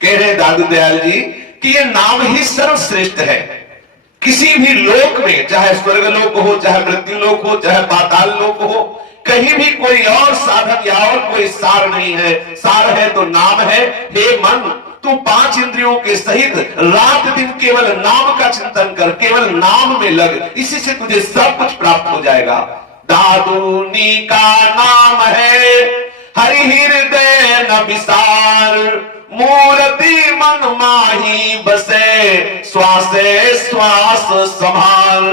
कह रहे दादू दयाल जी कि ये नाम ही सर्वश्रेष्ठ है। किसी भी लोक में, चाहे स्वर्गलोक हो, चाहे मृत्युलोक हो, चाहे पाताल लोक हो, कहीं भी कोई और साधन या और कोई सार नहीं है। सार है तो नाम है। हे मन, तू 5 इंद्रियों के सहित रात दिन केवल नाम का चिंतन कर, केवल नाम में लग, इसी से तुझे सब कुछ प्राप्त हो जाएगा। दादूनी का नाम है हरि हृदय न विसार, मूर्ति मन माही बसे, श्वासे श्वास संभाल।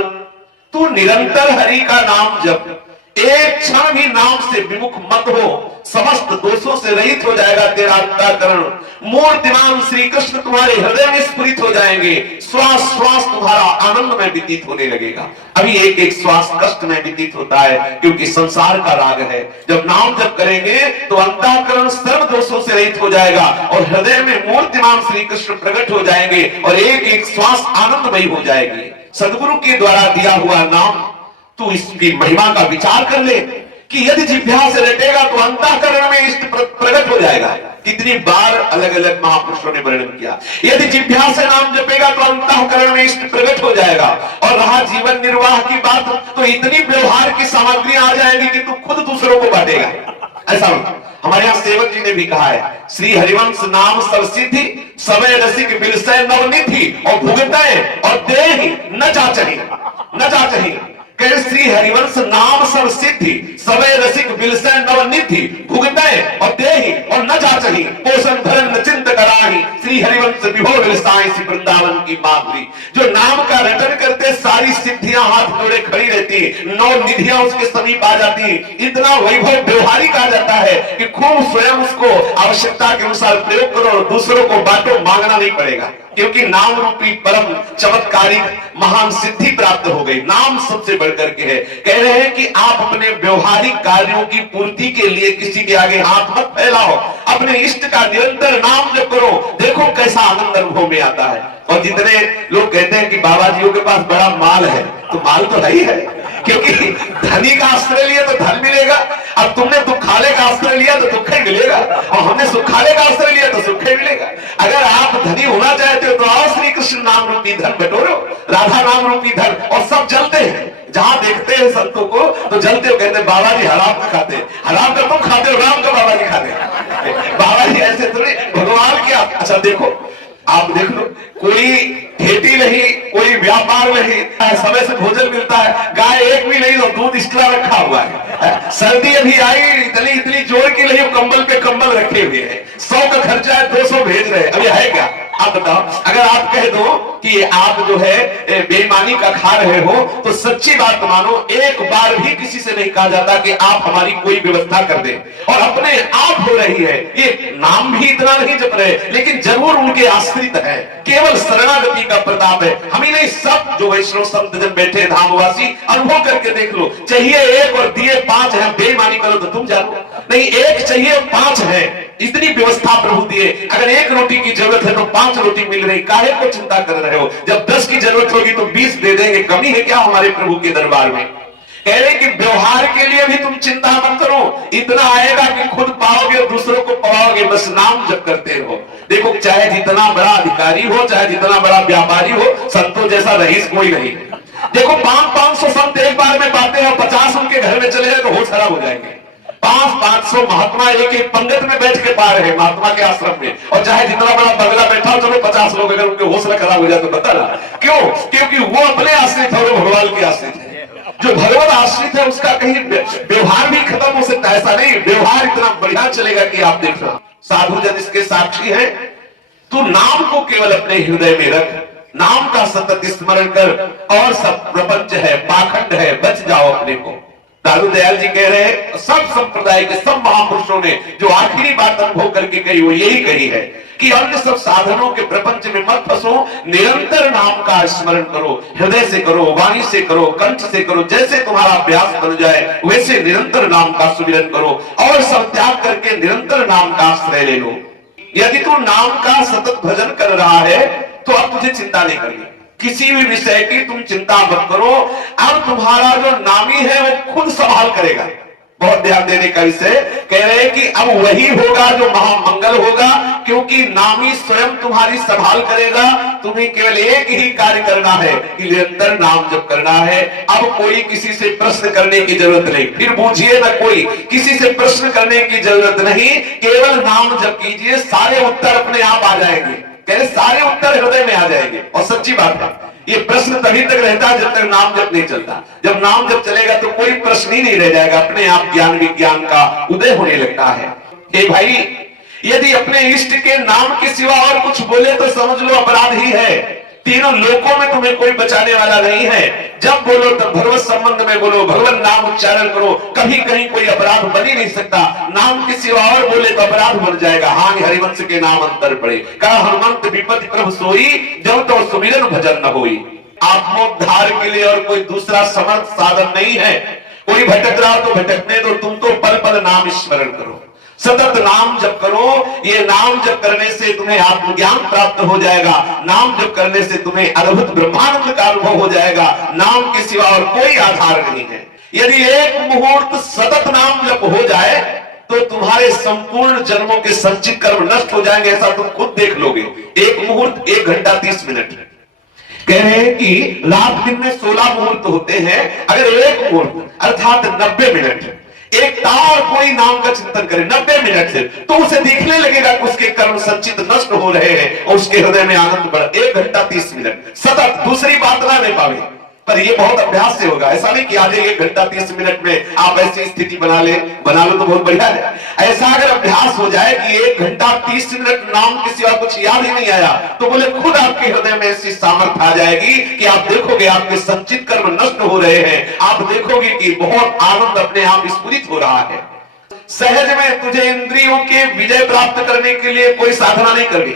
तू निरंतर हरि का नाम जप, एक क्षण भी नाम से विमुख मत हो, समस्त दोषों से रहित हो जाएगा तेरा अंतःकरण। मूर्तिमान श्री कृष्ण तुम्हारे हृदय में स्फुरित हो जाएंगे। श्वास श्वास तुम्हारा आनंद में व्यतीत होने लगेगा। अभी एक एक श्वास कष्ट में व्यतीत होता है, क्योंकि संसार का राग है। जब नाम जप करेंगे तो अंतःकरण सर्व दोषों से रहित हो जाएगा और हृदय में मूर्तिमान श्री कृष्ण प्रकट हो जाएंगे और एक एक श्वास आनंदमयी हो जाएगी। सदगुरु के द्वारा दिया हुआ नाम, तू इसकी महिमा का विचार कर ले कि यदि जिह्वा से रटेगा तो अंतःकरण में इष्ट प्रकट हो जाएगा। कितनी बार अलग अलग महापुरुषों ने वर्णन किया, यदि जिह्वा से नाम जपेगा तो अंतःकरण में इष्ट प्रकट हो जाएगा। और रहा जीवन निर्वाह की बात, तो इतनी व्यवहार की सामग्रियां आ जाएगी कि तू खुद दूसरों को बांटेगा। ऐसा हमारे यहाँ सेवक जी ने भी कहा है, श्री हरिवंश नाम सर्वसिद्धि, समय रसिक बिलसय नवनिधि, और भुगतय और देहि न चाचहि, न चाचहि। कह श्री हरिवंश नाम सर्व सिद्धि, समय रसिक बिलसय नवनिधि, भुगतय और देहि और न चाचहि, पोषण धरण न चिंत कराहि, श्री हरिवंश विभो बिलसाई सी वृंदावन की माधुरी। जो नाम का रटन करते सारी सिद्धियां हाथ जोड़े खड़ी रहती, 9 निधियां उसके समीप आ जाती। इतना वैभव व्यवहारिक आ जाता है कि खूब स्वयं उसको आवश्यकता के अनुसार प्रयोग करो और दूसरों को बांटो, मांगना नहीं पड़ेगा, क्योंकि नाम रूपी परम चमत्कारिक महान सिद्धि प्राप्त हो गई। नाम सबसे बढ़कर के है। कह रहे हैं कि आप अपने व्यवहारिक कार्यों की पूर्ति के लिए किसी के आगे हाथ मत फैलाओ, अपने इष्ट का निरंतर नाम जप करो, देखो कैसा आनंद अनुभव में आता है। और जितने लोग कहते हैं कि बाबा जियों के पास बड़ा माल है, तो माल तो नहीं है, क्योंकि धनी का आश्रय लिया तो धन मिलेगा। अब तुमने दुखाले का आश्रय लिया तो दुख ही मिलेगा, और हमने सुखाले का आश्रय लिया तो सुख ही मिलेगा। अगर आप धनी होना चाहते हो तो आओ श्री कृष्ण नाम रूपी धन बटोरो, राधा नाम रूपी धन, और सब जलते हैं। जहां देखते हैं संतों को तो जलते हो, कहते हैं बाबा जी हराम का खाते, हराम का तुम खाते हो, राम का बाबा जी खाते। बाबा जी ऐसे थोड़ी, भगवान क्या। अच्छा देखो, आप देख लो, कोई खेती नहीं, कोई व्यापार नहीं, समय से भोजन मिलता है, गाय एक भी नहीं, तो दूध एक्स्ट्रा रखा हुआ है। सर्दी अभी आई, इतनी इतनी जोर की नहीं, कंबल पे कंबल रखे हुए हैं, 100 का खर्चा है, 200 भेज रहे हैं। अभी है क्या? आप बताओ, अगर आप कह दो कि आप जो है बेईमानी का खा रहे हो, तो सच्ची बात मानो, एक बार भी किसी से नहीं कहा जाता कि आप हमारी कोई व्यवस्था कर दें, और अपने आप हो रही है। ये नाम भी इतना नहीं जप रहे, लेकिन जरूर उनके आश्रित है, केवल शरणागति का प्रताप है। हम ही नहीं, सब जो वैष्णव संत जन बैठे धामवासी, अनुभव करके देख लो। चाहिए एक और दिए 5 है, बेईमानी करो तो तुम जानो, नहीं एक चाहिए 5 है, इतनी व्यवस्था प्रभु दिए। अगर 1 रोटी की जरूरत है तो 5 रोटी मिल रही, काहे को चिंता कर रहे हो? जब 10 की जरूरत होगी तो 20 दे देंगे, कमी है क्या हमारे प्रभु के दरबार में? कह रहे कि व्यवहार के लिए भी तुम चिंता मत करो, इतना आएगा कि खुद पाओगे और दूसरों को पाओगे, बस नाम जप करते रहो। देखो, चाहे जितना बड़ा अधिकारी हो, चाहे जितना बड़ा व्यापारी हो, संतों जैसा रईस कोई नहीं। देखो 500 संत एक बार में पाते हैं, 50 उनके घर में चले जाए तो होश खराब हो जाएंगे। 500 महात्मा एक एक पंगत में बैठ के पा रहे हैं महात्मा के आश्रम में, और चाहे जितना बड़ा बंगला बैठा हो, चलो 50 लोग अगर उनके हौसला खराब हो जाए तो बता ना क्यों? क्योंकि वो अपने आश्रित है, वो भगवान के आश्रित है। जो भगवान आश्रित है उसका कहीं व्यवहार भी खत्म हो सकता है, ऐसा नहीं, व्यवहार इतना बढ़िया चलेगा कि आप देखना। साधु जन इसके साक्षी है। तू नाम को केवल अपने हृदय में रख, नाम का सतत स्मरण कर, और सब प्रपंच है, पाखंड है, बच जाओ अपने को। दादू दयाल जी कह रहे हैं, सब संप्रदाय के सब महापुरुषों ने जो आखिरी बात अनुभव करके कही वो यही कही है कि अन्य सब साधनों के प्रपंच में मत फंसो, निरंतर नाम का स्मरण करो, हृदय से करो, वाणी से करो, कंठ से करो, जैसे तुम्हारा अभ्यास बन जाए वैसे निरंतर नाम का सुमिरन करो, और सब त्याग करके निरंतर नाम का आश्रय ले लो। यदि तू नाम का सतत भजन कर रहा है तो अब तुझे चिंता नहीं करनी, किसी भी विषय की तुम चिंता मत करो। अब तुम्हारा जो नामी है वो खुद संभाल करेगा। बहुत ध्यान देने का विषय। कह रहे हैं कि अब वही होगा जो महामंगल होगा, क्योंकि नाम ही स्वयं तुम्हारी संभाल करेगा। तुम्हें केवल एक ही कार्य करना है कि निरंतर नाम जप करना है। अब कोई किसी से प्रश्न करने की जरूरत नहीं, फिर बूझिए ना, कोई किसी से प्रश्न करने की जरूरत नहीं, केवल नाम जप कीजिए, सारे उत्तर अपने आप आ जाएंगे। कह रहे सारे उत्तर हृदय में आ जाएंगे। और सच्ची बात है, ये प्रश्न तभी तक रहता है जब तक नाम जप नहीं चलता। जब नाम जप चलेगा तो कोई प्रश्न ही नहीं रह जाएगा, अपने आप ज्ञान विज्ञान का उदय होने लगता है। हे भाई, यदि अपने इष्ट के नाम के सिवा और कुछ बोले तो समझ लो अपराध ही है। तीनों लोकों में तुम्हें कोई बचाने वाला नहीं है। जब बोलो तब भगवत संबंध में बोलो, भगवान नाम उच्चारण करो, कभी कहीं कोई अपराध बन ही नहीं सकता। नाम के सिवा और बोले तो अपराध बन जाएगा। हाँ, हरिवंश के नाम अंतर पड़े, कहा हनुमंत विपत्ति प्रभु सोई, जब तो सुमिरन भजन न होई। आत्मोद्धार के लिए और कोई दूसरा समर्थ साधन नहीं है। कोई भटक रहा तो भटकने दो, तुम तो पल पल नाम स्मरण करो, सतत नाम जप करो। ये नाम जप करने से तुम्हें आत्मज्ञान प्राप्त हो जाएगा। नाम जप करने से तुम्हें अद्भुत ब्रह्मानंद का अनुभव हो जाएगा। नाम के सिवा और कोई आधार नहीं है। यदि एक मुहूर्त सतत नाम जप हो जाए तो तुम्हारे संपूर्ण जन्मों के संचित कर्म नष्ट हो जाएंगे, ऐसा तुम खुद देख लोगे। एक मुहूर्त 1 घंटा 30 मिनट। कह रहे हैं कि रात दिन में 16 मुहूर्त होते हैं। अगर एक मुहूर्त अर्थात 90 मिनट एक और कोई नाम का चिंतन करे 90 मिनट से, तो उसे देखने लगेगा कि उसके कर्म संचित नष्ट हो रहे हैं और उसके हृदय में आनंद बढ़। 1 घंटा 30 मिनट सतत, दूसरी बात ना ले पावे, पर ये बहुत अभ्यास से होगा। ऐसा नहीं कि आज 1 घंटा 30 मिनट में आप ऐसी स्थिति बना लो तो बहुत बढ़िया है। ऐसा अगर अभ्यास हो जाए कि 1 घंटा 30 मिनट नाम के सिवा कुछ याद ही नहीं आया, तो बोले खुद आपके हृदय में ऐसी सामर्थ्य आ जाएगी कि आप देखोगे आपके संचित कर्म नष्ट हो रहे हैं। आप देखोगे कि बहुत आनंद अपने आप स्फुरित हो रहा है। सहज में तुझे इंद्रियों के विजय प्राप्त करने के लिए कोई साधना नहीं करनी,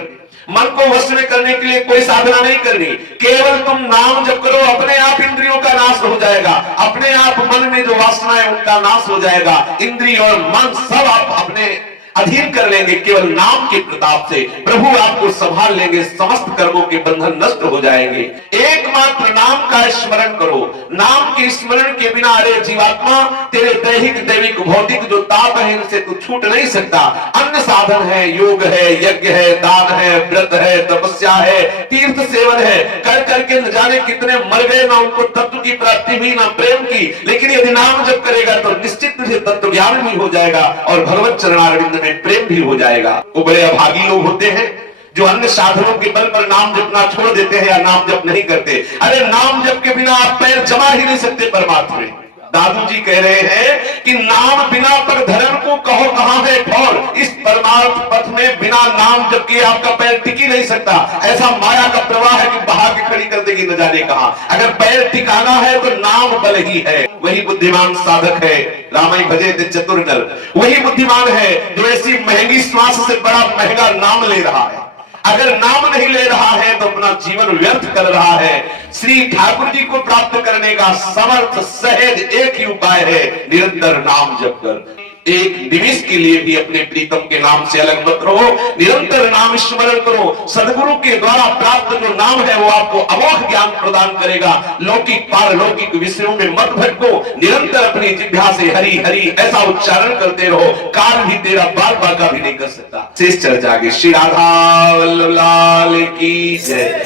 मन को वश में करने के लिए कोई साधना नहीं करनी। केवल तुम नाम जप करो, अपने आप इंद्रियों का नाश हो जाएगा। अपने आप मन में जो वासना है उनका नाश हो जाएगा। इंद्रिय और मन सब आप अपने अधीन कर लेंगे। केवल नाम के प्रताप से प्रभु आपको संभाल लेंगे। समस्त कर्मों के बंधन नष्ट हो जाएंगे। एकमात्र नाम का स्मरण करो। नाम के स्मरण के बिना अरे जीवात्मा, तेरे दैहिक दैविक भौतिक जो ताप है इनसे तू छूट नहीं सकता। अन्य साधन है, योग है, यज्ञ है, दान है, व्रत है, तपस्या है, तीर्थ सेवन है, कर करके न जाने कितने मर गए, ना उनको तत्व की प्राप्ति हुई ना प्रेम की। लेकिन यदि नाम जप करेगा तो निश्चित तुझे तत्व ज्ञान भी हो जाएगा और भगवत चरणारविंद में प्रेम भी हो जाएगा। वो बड़े अभागी लोग होते हैं जो अन्य साधनों के बल पर नाम जपना छोड़ देते हैं या नाम जप नहीं करते। अरे नाम जप के बिना आप पैर जमा ही नहीं सकते परमात्मा में। दादू जी कह रहे हैं कि नाम बिना पर धर्म को कहो कहां है ठौर। इस परमार्थ पथ में बिना नाम जप के आपका पैर टिक ही नहीं सकता। ऐसा माया का प्रवाह है कि बहा के खड़ी कर देगी न जाने कहां। अगर पैर टिकाना है तो नाम बल ही है। वही बुद्धिमान साधक है। रामाई भजे चतुर नर, वही बुद्धिमान है जो ऐसी महंगी श्वास से बड़ा महंगा नाम ले रहा है। अगर नाम नहीं ले रहा है तो अपना जीवन व्यर्थ कर रहा है। श्री ठाकुर जी को प्राप्त करने का समर्थ सहज एक ही उपाय है, निरंतर नाम जप कर। एक निमिष के लिए भी अपने प्रीतम के नाम से अलग मत रहो, निरंतर नाम स्मरण करो। सदगुरु के द्वारा प्राप्त जो नाम है वो आपको अमोघ ज्ञान प्रदान करेगा। लौकिक पारलौकिक विषयों में मत भटको, निरंतर अपनी जिह्वा से हरि हरि ऐसा उच्चारण करते रहो। काल भी तेरा बाल बाका भी नहीं कर सकता। शेष चर्चा आगे। श्री राधा वल्लभ लाल की जय।